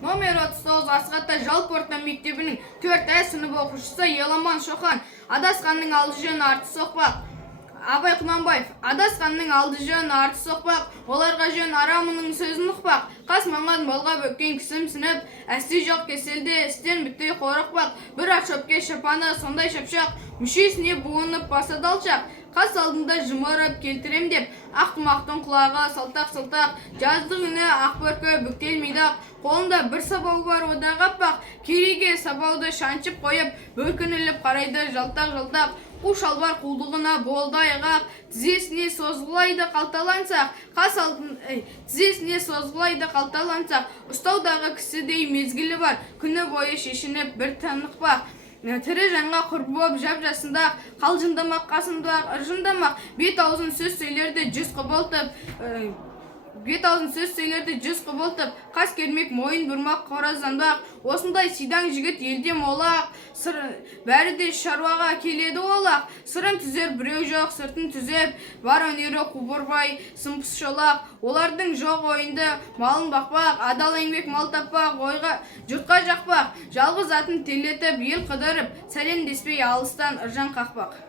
Номер 39 Асқатта жалпы орта мектебінің 4 сынып оқушысы Еламан Шоқан. Адасқанның алды жөн арты соқпақ. Абай Құнанбаев. Адасқанның алды жөн арты соқпақ. Оларға жөн арамының сөзін ұқпақ. Қас маңған болға бөккен кісім сынып, әсті жоқ кеселді, істен бүттей қорықпақ. Bir ақ шөпке шапаны сондай шапшақ, мүшесіне буынып баса далшақ. Қас алдында жымырып келтірем деп, ақтымақтың құлағы салтақ-салтақ, жаздық үні ақ бөркі бүктел мидақ, қолында бір сабау бар одағы аппақ, кереге сабауды шаншып қойып, бөркініліп қарайды жалтақ-жалтақ, қу шалбар құлдығына болды айғақ, тізесіне созғылайды қалталансақ, тізесіне созғылайды қалталансақ, ұстаудағы кісідей мезгілі бар, күні бойы шешініп бір тынықпақ. Тірі жанға құрбы боп жап-жасында, қалжындамақ, қасындақ, ыржындамақ, бет-аузын сөз сөйлерді жүз құбылтып, қас кермек мойын бұрмақ қоразданбақ. Осындай сидаң жігіт елде молақ, бәрі де шаруаға келеді олақ. Сырын түзер біреу жоқ, сыртын түзеп, бар өнері қубырбай, сымпыс шолақ. Олардың жоқ ойынды малын бақпақ, адал еңбек мал таппақ, ойға жұртқа жақпақ. Жалғыз атын телетіп, ел қыдырып, сәлемдеспей алыстан ыржан қақпақ.